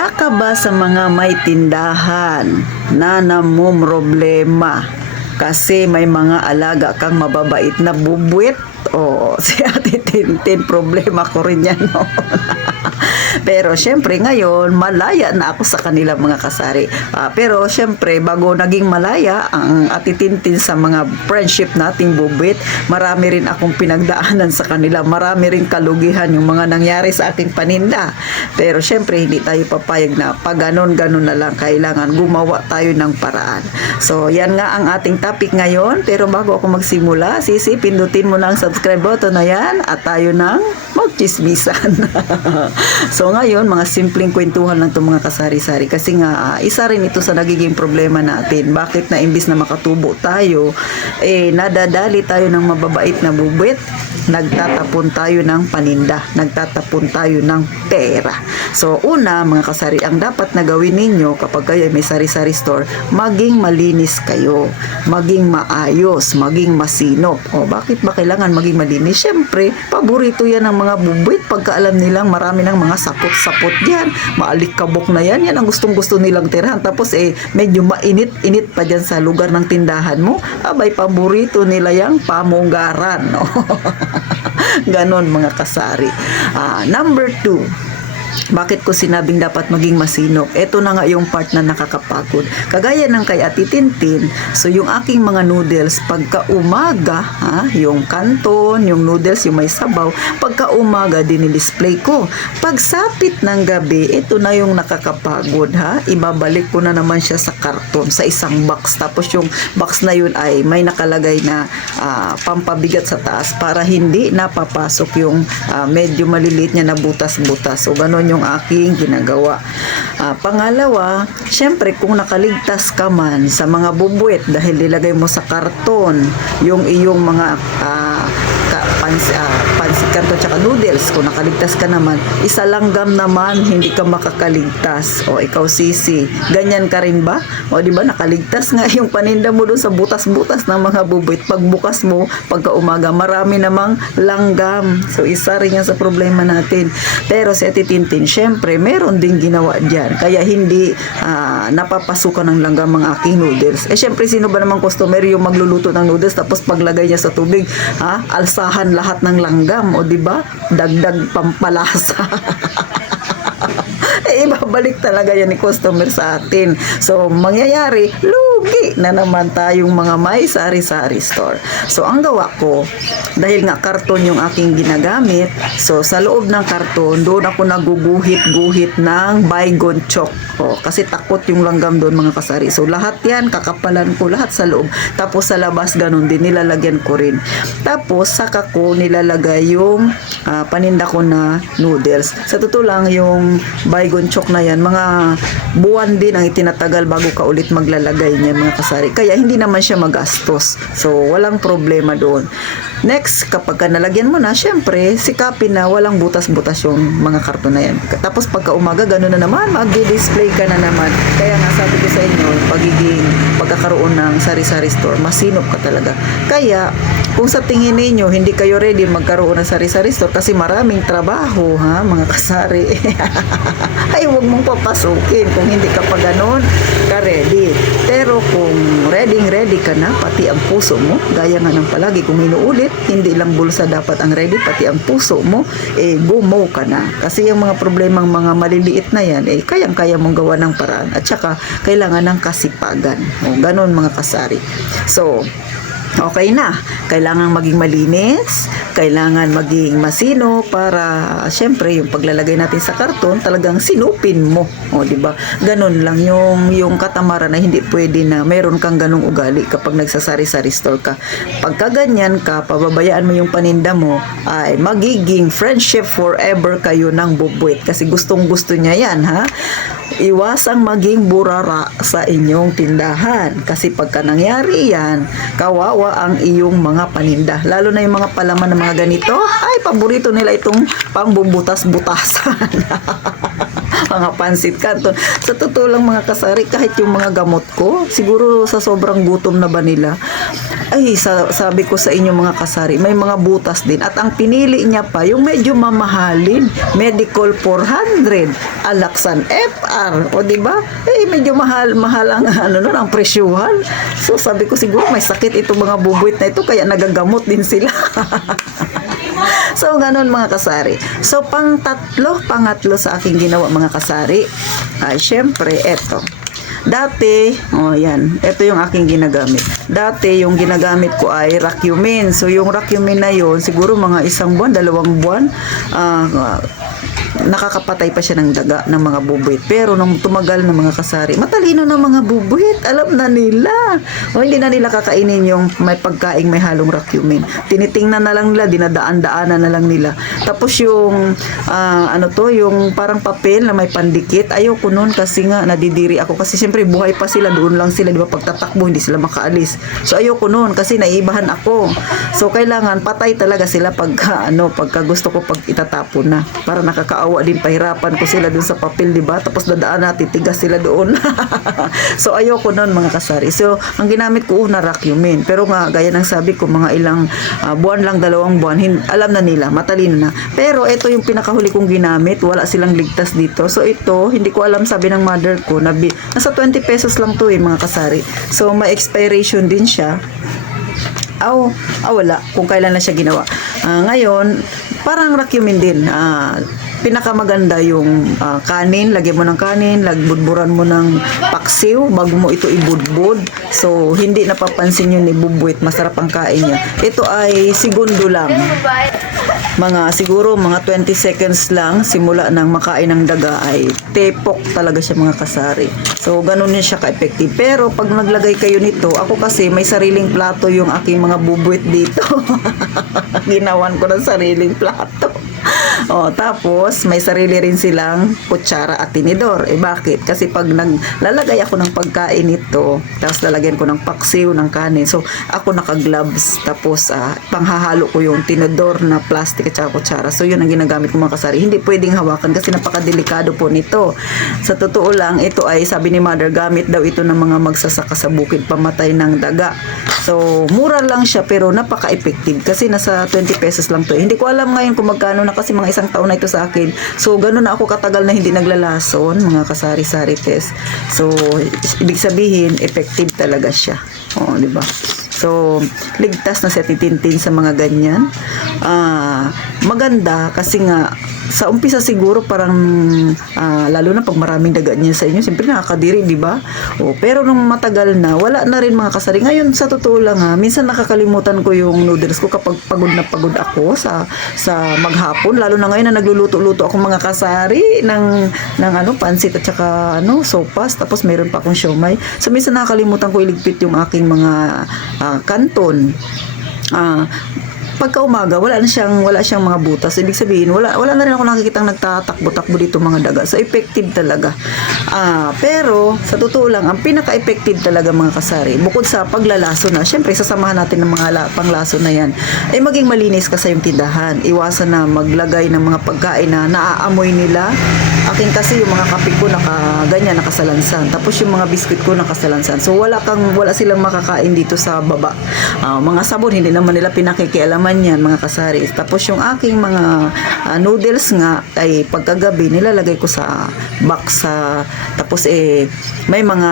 Isa ka ba sa mga may tindahan na namumroblema kasi may mga alaga kang mababait na bubwit? O si Ate Tintin, problema ko rin yan noon. Pero syempre ngayon, malaya na ako sa kanila mga kasari. Pero syempre, bago naging malaya ang Ate Tintin sa mga friendship nating bubwit, marami rin akong pinagdaanan sa kanila. Marami rin kalugihan yung mga nangyari sa aking paninda. Pero syempre, hindi tayo papayag na pag ganon-ganon na lang, kailangan gumawa tayo ng paraan. So, yan nga ang ating topic ngayon. Pero bago ako magsimula, pindutin mo na ang subscribe button na yan at tayo nang magchismisan. So ngayon, mga simpleng kwentuhan lang itong mga kasari-sari kasi nga isa rin ito sa nagiging problema natin. Bakit na imbis na makatubo tayo, nadadali tayo ng mababait na bubwit, nagtatapon tayo ng paninda, nagtatapon tayo ng pera. So una, mga kasari, ang dapat na gawin ninyo kapag kayo may sari-sari store, maging malinis kayo, maging maayos, maging masinop. O bakit ba kailangan maging malinis? Siyempre, paborito yan ng mga bubwit pagka alam nilang marami ng mga sapot-sapot dyan, maalikabok na yan, yan ang gustong-gusto nilang tirahan. Tapos medyo mainit-init pa dyan sa lugar ng tindahan mo, abay paborito nila yung pamugaran. No? Ganon mga kasari. Number 2, bakit ko sinabing dapat maging masinop? Ito na nga yung part na nakakapagod. Kagaya ng kay Ate Tintin, so yung aking mga noodles, pagka umaga, yung canton, yung noodles, yung may sabaw, pagka umaga, dinidisplay ko. Pagsapit ng gabi, ito na yung nakakapagod, ibabalik ko na naman siya sa karton, sa isang box. Tapos yung box na yun ay may nakalagay na pampabigat sa taas para hindi napapasok yung medyo maliliit niya na butas-butas. So, ganun yung aking ginagawa. Pangalawa, syempre kung nakaligtas ka man sa mga bubwit dahil nilagay mo sa karton yung iyong mga pansit kanto tsaka noodles, kung nakaligtas ka naman, isa langgam naman hindi ka makakaligtas. O ikaw sisi, ganyan ka rin ba? O di ba nakaligtas nga yung paninda mo doon sa butas-butas ng mga bubwit, pagbukas mo pagka umaga marami namang langgam. So isa rin yan sa problema natin. Pero si Ate Tintin, syempre meron ding ginawa dyan, kaya hindi napapasukan ng langgam ang aking noodles. Syempre sino ba namang customer yung magluluto ng noodles tapos paglagay niya sa tubig, alsahan lahat ng langgam, o di ba? Dagdag pampalasa. Ibabalik talaga yan ni customer sa atin. So, mangyayari, lugi na naman tayong mga may sari-sari store. So, ang gawa ko, dahil nga karton yung aking ginagamit, so sa loob ng karton, doon ako naguguhit-guhit ng bygone chalk. Kasi takot yung langgam doon mga kasari. So, lahat yan, kakapalan ko lahat sa loob. Tapos sa labas, ganun din, nilalagyan ko rin. Tapos, saka ko nilalagay yung paninda ko na noodles. Sa totoo lang, yung bygone chalk na yan, mga buwan din ang itinatagal bago ka ulit maglalagay niyan mga kasari. Kaya hindi naman siya magastos. So, walang problema doon. Next, kapag nalagyan mo na, syempre, sikapin na walang butas-butas yung mga karton na yan. Tapos pagka umaga, gano'n na naman, mag-display ka na naman. Kaya nga sabi ko sa inyo, pagkakaroon ng sari-sari store, masinop ka talaga. Kaya, kung sa tingin ninyo, hindi kayo ready magkaroon ng sari-sari store kasi maraming trabaho, mga kasari. Ay, huwag mong papasukin kung hindi ka pa gano'n ka-ready. Pero kung ready ka na, pati ang puso mo, gaya nga ng palagi, kung inuulit, hindi lang bulsa dapat ang ready, pati ang puso mo, gumaw ka na. Kasi yung mga problemang mga maliliit na yan, kayang-kaya mong gawa ng paraan. At saka, kailangan ng kasipagan. Ganon mga kasari. So, okay na. Kailangan maging malinis, kailangan maging masino para syempre yung paglalagay natin sa karton talagang sinupin mo. Di ba? Ganun lang yung katamaran na hindi pwede na meron kang ganung ugali kapag nagsasari-sari store ka. Pagka ganyan ka, pababayaan mo yung paninda mo, ay magiging friendship forever kayo ng bubwit kasi gustong-gusto niya yan, Iwasang maging burara sa inyong tindahan kasi pagka nangyari yan, kawawa ang iyong mga paninda. Lalo na yung mga palaman ng mga ganito, ay paborito nila itong pangbubutas-butasan. Mga pansit canton. Sa totoo lang mga kasari, kahit yung mga gamot ko, siguro sa sobrang gutom na ba nila, Ay, sabi ko sa inyo mga kasari, may mga butas din. At ang pinili niya pa, yung medyo mamahalin. Medical 400, Alaxan FR. O, di ba? Eh, medyo mahal ang, ang presyuhan. So, sabi ko siguro may sakit itong mga bubuit na ito, kaya nagagamot din sila. So, ganun mga kasari. So, pangatlo sa aking ginawa mga kasari, ay, syempre, eto. Dati, yan, ito yung aking ginagamit. Dati, yung ginagamit ko ay Racumin. So, yung Racumin na yun, siguro mga 1 buwan, 2 buwan, nakakapatay pa siya ng daga ng mga bubuit. Pero nung tumagal ng mga kasari, matalino ng mga bubuit. Alam na nila. O hindi na nila kakainin yung may pagkaing may halong Racumin. Tinitingnan na lang nila, dinadaan-daanan na lang nila. Tapos yung yung parang papel na may pandikit, ayoko nun kasi nga nadidiri ako. Kasi siyempre buhay pa sila, doon lang sila, di ba, pagtatakbo hindi sila makaalis. So ayoko nun kasi naiibahan ako. So kailangan patay talaga sila pagka gusto ko pag itatapon na. Para nakakaawa din, pahirapan ko sila dun sa papel, di ba? Tapos dadaan na, titigas sila doon. So ayoko nun mga kasari. So ang ginamit ko una Racumin. Pero nga gaya ng sabi ko, mga ilang buwan lang, 2 buwan, alam na nila, matalino na. Pero ito yung pinakahuli kong ginamit, wala silang ligtas dito. So ito, hindi ko alam, sabi ng mother ko, nasa 20 pesos lang to mga kasari. So may expiration din siya. Wala kung kailan na siya ginawa. Ngayon, parang Racumin din. Pinakamaganda yung kanin, lagyan mo ng kanin, budburan mo ng paksiw bago mo ito ibudbud. So, hindi napapansin yun ni bubuit, masarap ang kain niya. Ito ay segundo lang. Siguro mga 20 seconds lang simula ng makain ng daga ay tepok talaga siya mga kasari. So, ganun din siya ka-effective. Pero, pag naglagay kayo nito, ako kasi may sariling plato yung aking mga bubuit dito. Ginawan ko ng sariling plato. Tapos may sarili rin silang kutsara at tinidor. Bakit? Kasi pag naglalagay ako ng pagkain nito, tapos lalagyan ko ng paksiw, ng kanin. So, ako naka-gloves. Tapos, panghahalo ko yung tinidor na plastic at saka kutsara. So, yun ang ginagamit ko mga kasari. Hindi pwedeng hawakan kasi napakadelikado po nito. Sa totoo lang, ito ay, sabi ni mother, gamit daw ito ng mga magsasaka sa bukid, pamatay ng daga. So, mura lang siya pero napaka-effective kasi nasa 20 pesos lang to. Hindi ko alam ngayon kung magkano na kasi mga 1 taon na ito sa akin. So, ganun na ako katagal na hindi naglalason, mga kasari-sari test. So, ibig sabihin, effective talaga siya. Di ba? So, ligtas na siya titintin sa mga ganyan. Maganda kasi nga, sa umpisa siguro parang lalo na pag maraming daga niya sa inyo, siyempre nakakadiri, di ba? Pero nung matagal na, wala na rin mga kasari. Ngayon, sa totoo lang minsan nakakalimutan ko yung noodles ko kapag pagod na pagod ako sa maghapon, lalo na ngayon na nagluluto-luto ako mga kasari ng pansit at saka sopas, tapos meron pa akong siomay. So minsan nakakalimutan ko iligpit yung aking mga kanton. Pagka umaga, wala siyang mga butas. Ibig sabihin, wala na rin ako nakikitang nagtatakbo-takbo dito mga daga. So, effective talaga. Pero, sa totoo lang, ang pinaka-effective talaga mga kasari, bukod sa paglalaso na, syempre, sasamahan natin ng mga panglaso na yan, ay maging malinis ka sa iyong tindahan. Iwasan na maglagay ng mga pagkain na naaamoy nila. Akin kasi yung mga kape ko nakasalansan. Tapos yung mga biskuit ko nakasalansan. So, wala silang makakain dito sa baba. Mga sabon, hindi naman nila pinakikialaman yan mga kasari. Tapos yung aking mga noodles nga ay pagkagabi nilalagay ko sa box. Tapos may mga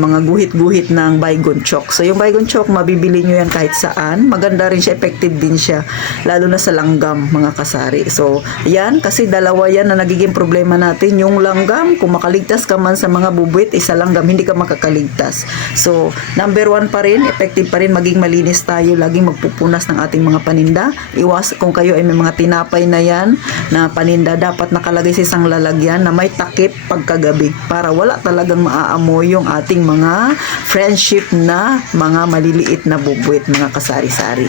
mga guhit-guhit ng Baygon chalk. So yung Baygon chalk mabibili nyo yan kahit saan. Maganda rin siya, effective din siya, lalo na sa langgam mga kasari. So yan, kasi dalawa yan na nagiging problema natin. Yung langgam, kung makaligtas ka man sa mga bubuit, isa langgam hindi ka makakaligtas. So number 1 pa rin, effective pa rin, maging malinis tayo, laging magpupunas ng ating mga paninda. Kung kayo ay may mga tinapay na yan na paninda, dapat nakalagay sa isang lalagyan na may takip pagkagabi para wala talagang maaamoy yung ating mga friendship na mga maliliit na bubuit mga kasari-sari.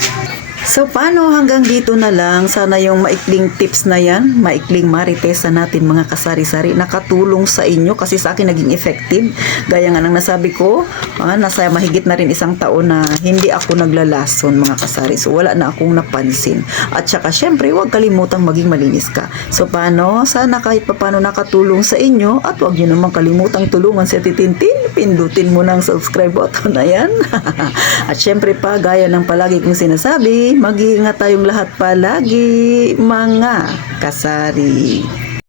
So, paano hanggang dito na lang? Sana yung maikling tips na yan, maikling maritesa natin mga kasari-sari, nakatulong sa inyo kasi sa akin naging effective. Gaya nga ng nasabi ko, nasa mahigit na rin isang taon na hindi ako naglalason mga kasari. So, wala na akong napansin. At saka, syempre, huwag kalimutang maging malinis ka. So, paano? Sana kahit paano nakatulong sa inyo at huwag nyo naman kalimutang tulungan si Ate Tintin. Pindutin mo ng subscribe button na yan. At syempre pa, gaya ng palagi kong sinasabi, mag-iingat tayong lahat palagi, mga kasari.